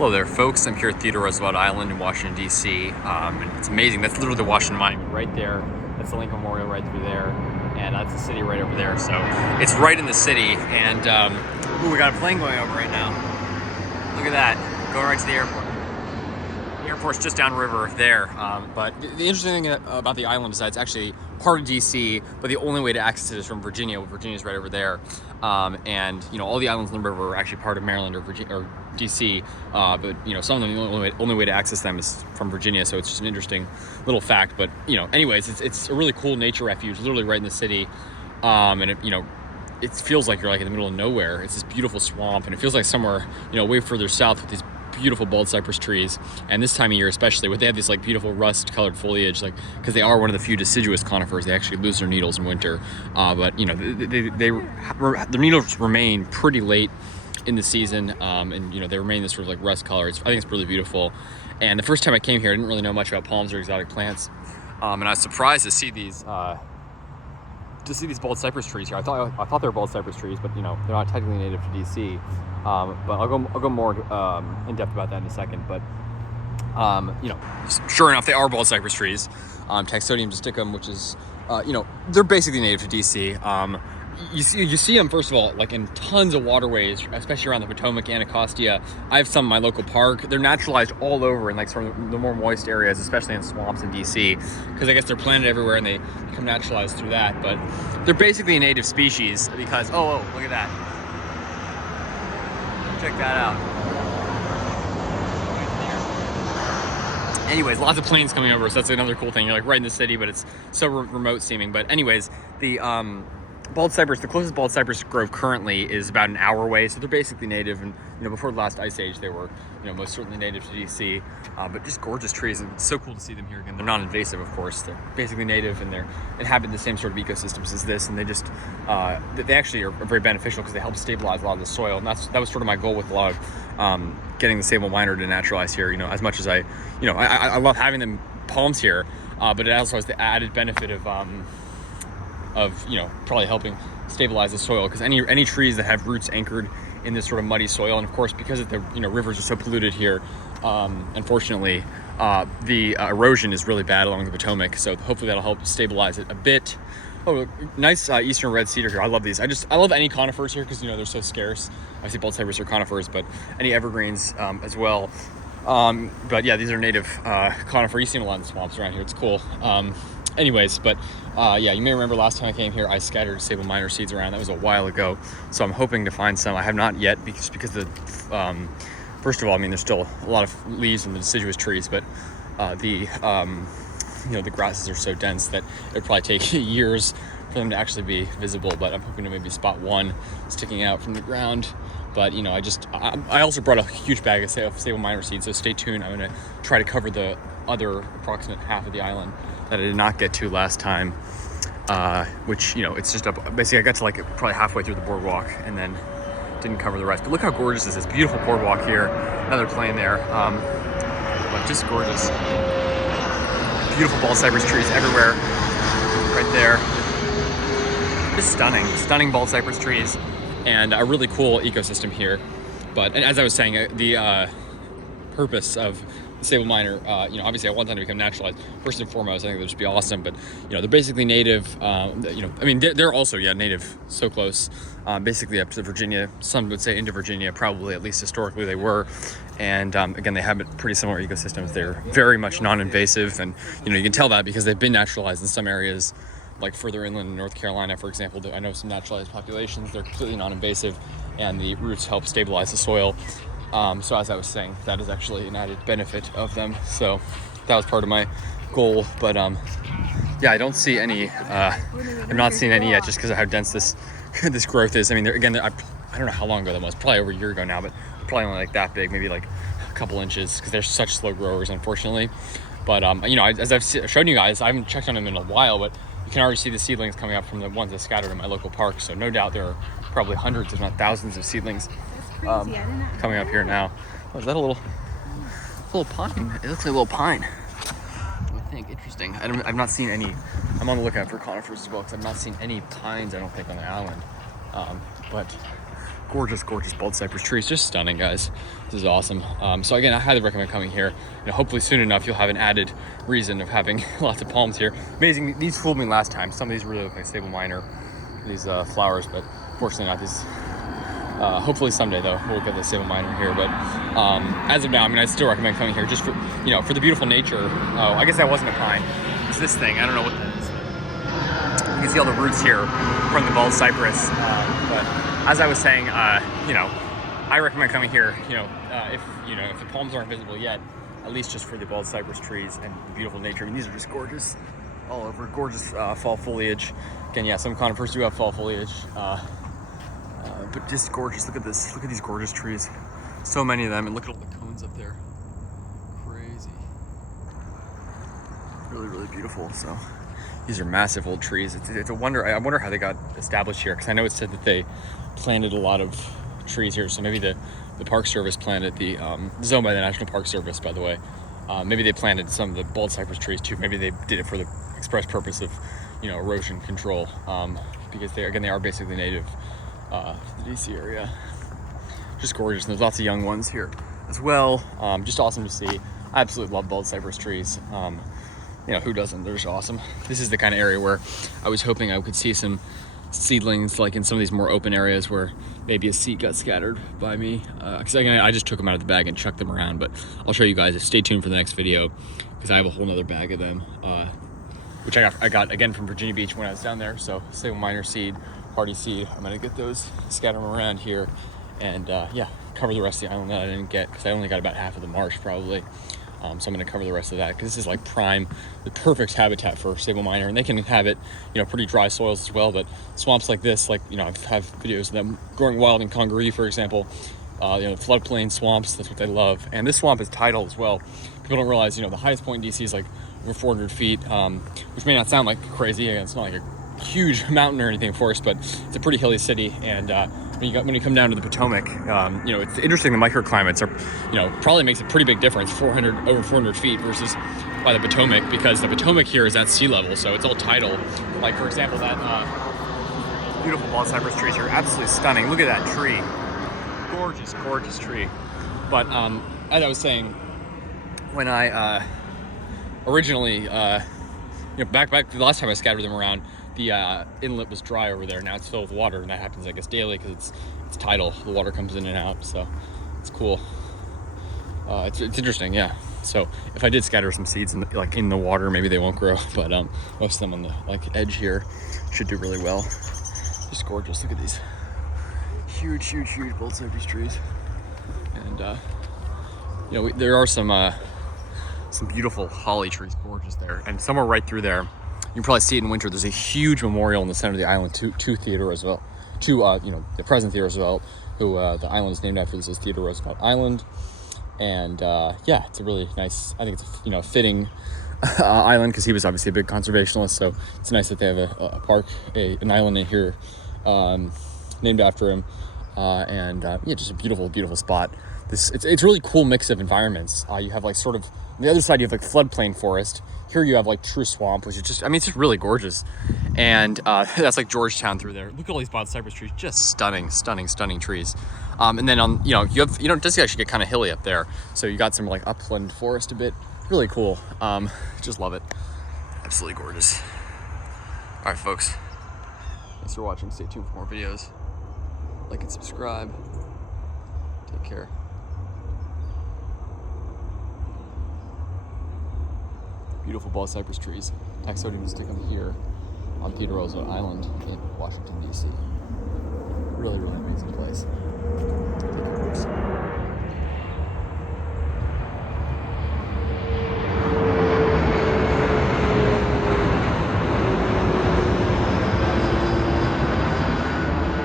Hello there, folks. I'm here at Theodore Roosevelt Island in Washington, D.C. And it's amazing. That's literally the Washington Monument right there. That's the Lincoln Memorial right through there. And that's the city right over there. So it's right in the city. And we got a plane going over right now. Look at that. Going right to the airport. The airport's just downriver there. But the interesting thing about the island is that it's actually part of D.C., but the only way to access it is from Virginia. Virginia's right over there. And all the islands on the river are actually part of Maryland or Virginia or DC, but some of them, the only way to access them is from Virginia, so it's just an interesting little fact. But anyways, it's a really cool nature refuge, literally right in the city, and it feels like you're like in the middle of nowhere. It's this beautiful swamp, and it feels like somewhere way further south with these beautiful bald cypress trees. And this time of year especially, they have this like beautiful rust colored foliage, like because they are one of the few deciduous conifers. They actually lose their needles in winter, but their needles remain pretty late in the season, and they remain this sort of like rust color. I think it's really beautiful. And the first time I came here, I didn't really know much about palms or exotic plants, and I was surprised to see these bald cypress trees here. I thought they were bald cypress trees, but they're not technically native to DC. But I'll go more in depth about that in a second. But sure enough, they are bald cypress trees. Taxodium gesticum, which is they're basically native to DC. You see them, first of all, like in tons of waterways, especially around the Potomac, Anacostia. I have some in my local park. They're naturalized all over in like sort of the more moist areas, especially in swamps in DC, because I guess they're planted everywhere and they become naturalized through that. But they're basically a native species because, oh, look at that. Check that out. Anyways, lots of planes coming over, so that's another cool thing. You're like right in the city, but it's so remote seeming. But anyways, the closest bald cypress grove currently is about an hour away, so they're basically native. And before the last ice age, they were most certainly native to DC. But just gorgeous trees, and it's so cool to see them here again. They're non-invasive, of course. They're basically native, and they inhabit the same sort of ecosystems as this. And they just they actually are very beneficial because they help stabilize a lot of the soil. And that was sort of my goal with a lot of getting the sable miner to naturalize here. As much as I love having them palms here, but it also has the added benefit of probably helping stabilize the soil, because any trees that have roots anchored in this sort of muddy soil, and of course because the rivers are so polluted here, unfortunately the erosion is really bad along the Potomac, so hopefully that'll help stabilize it a bit. Oh, nice eastern red cedar here. I love these. I love any conifers here because they're so scarce. I see bald cypress are conifers, but any evergreens as well. But yeah, these are native conifer. You see them a lot in swamps around here. It's cool. Anyways, but you may remember last time I came here, I scattered sable miner seeds around. That was a while ago, so I'm hoping to find some. I have not yet because first of all, there's still a lot of leaves in the deciduous trees, but the grasses are so dense that it would probably take years for them to actually be visible. But I'm hoping to maybe spot one sticking out from the ground. But I also brought a huge bag of sable miner seeds, so stay tuned. I'm going to try to cover the other approximate half of the island that I did not get to last time, which it's just up. Basically, I got to like probably halfway through the boardwalk and then didn't cover the rest. But look how gorgeous this is! Beautiful boardwalk here. Another plane there, but just gorgeous. Beautiful bald cypress trees everywhere, right there. Just stunning bald cypress trees, and a really cool ecosystem here. But and as I was saying, the purpose of the sable miner, obviously I want them to become naturalized. First and foremost, I think they'll just be awesome. But they're basically native. They're also native, so close, basically up to Virginia. Some would say into Virginia, probably at least historically they were. And again, they have pretty similar ecosystems. They're very much non-invasive, and you can tell that because they've been naturalized in some areas, like further inland in North Carolina, for example. I know some naturalized populations. They're completely non-invasive, and the roots help stabilize the soil. So as I was saying, that is actually an added benefit of them. So that was part of my goal. But I don't see any. I've not seen any yet, just because of how dense this growth is. I don't know how long ago that was. Probably over a year ago now, but probably only like that big, maybe like a couple inches, because they're such slow growers, unfortunately. But as I've shown you guys, I haven't checked on them in a while, but you can already see the seedlings coming up from the ones that scattered in my local park. So no doubt there are probably hundreds, if not thousands, of seedlings coming up here now. Oh, is that a little pine? It looks like a little pine. I think interesting. I've not seen any. I'm on the lookout for conifers as well, because I've not seen any pines, I don't think, on the island. But gorgeous, gorgeous bald cypress trees, just stunning, guys. This is awesome. So again, I highly recommend coming here. Hopefully soon enough you'll have an added reason of having lots of palms here. Amazing. These fooled me last time. Some of these really look like sable minor, these flowers, but fortunately not these. Hopefully someday though we'll get the sable minor here, but as of now, I mean, I still recommend coming here just for for the beautiful nature. Oh, I guess that wasn't a pine. It's this thing. I don't know what that is. You can see all the roots here from the bald cypress. But as I was saying, I recommend coming here. If the palms aren't visible yet, at least just for the bald cypress trees and the beautiful nature. I mean, these are just gorgeous all over. Gorgeous fall foliage. Again, yeah, some conifers do have fall foliage. But just gorgeous. Look at this. Look at these gorgeous trees. So many of them, and look at all the cones up there. Crazy. Really, really beautiful. So these are massive old trees. It's a wonder. I wonder how they got established here, because I know it said that they planted a lot of trees here. So maybe the Park Service planted the zone by the National Park Service, by the way. Maybe they planted some of the bald cypress trees too. Maybe they did it for the express purpose of erosion control, because they are basically native to the DC area. Just gorgeous. And there's lots of young ones here as well. Just awesome to see. I absolutely love bald cypress trees. Who doesn't? They're just awesome. This is the kind of area where I was hoping I could see some seedlings, like in some of these more open areas where maybe a seed got scattered by me. Because I just took them out of the bag and chucked them around, but I'll show you guys. Stay tuned for the next video, because I have a whole nother bag of them, which I got again from Virginia Beach when I was down there. So sable minor seed, hardy seed. I'm gonna get those, scatter them around here, and cover the rest of the island that I didn't get, because I only got about half of the marsh probably. So I'm going to cover the rest of that, because this is like the perfect habitat for sable minor, and they can inhabit, pretty dry soils as well. But swamps like this, I've videos of them growing wild in Congaree, for example. Floodplain swamps, that's what they love. And this swamp is tidal as well. People don't realize, the highest point in DC is like over 400 feet, which may not sound like crazy. Again, it's not like a huge mountain or anything, of course, but it's a pretty hilly city. And when you come down to the Potomac, it's interesting. The microclimates are, probably makes a pretty big difference. Over 400 feet versus by the Potomac, because the Potomac here is at sea level, so it's all tidal. Like, for example, that beautiful bald cypress trees are absolutely stunning. Look at that tree, gorgeous, gorgeous tree. But as I was saying, when I originally, back the last time I scattered them around, the inlet was dry over there. Now it's filled with water, and that happens, I guess, daily, because it's tidal. The water comes in and out, so it's cool. It's interesting, yeah. So if I did scatter some seeds in the water, maybe they won't grow, but most of them on the edge here should do really well. Just gorgeous. Look at these huge, huge, huge bald cypress trees, and there are some beautiful holly trees, gorgeous there, and somewhere right through there. You can probably see it in winter. There's a huge memorial in the center of the island to Theodore Roosevelt, the present Theodore Roosevelt, who the island is named after. This is Theodore Roosevelt Island, and it's a really nice. I think it's a fitting island, because he was obviously a big conservationist. So it's nice that they have a park, an island in here named after him, just a beautiful, beautiful spot. It's a really cool mix of environments. You have sort of on the other side, you have floodplain forest. Here you have true swamp, which is just, it's just really gorgeous. And that's Georgetown through there. Look at all these bald cypress trees, just stunning, stunning, stunning trees. And then on, it does actually get kind of hilly up there. So you got some upland forest a bit, really cool. Just love it. Absolutely gorgeous. All right, folks. Thanks for watching. Stay tuned for more videos. Like and subscribe. Take care. Beautiful bald cypress trees. Taxodium stick them here on Theodore Roosevelt Island in Washington, D.C. Really, really amazing place.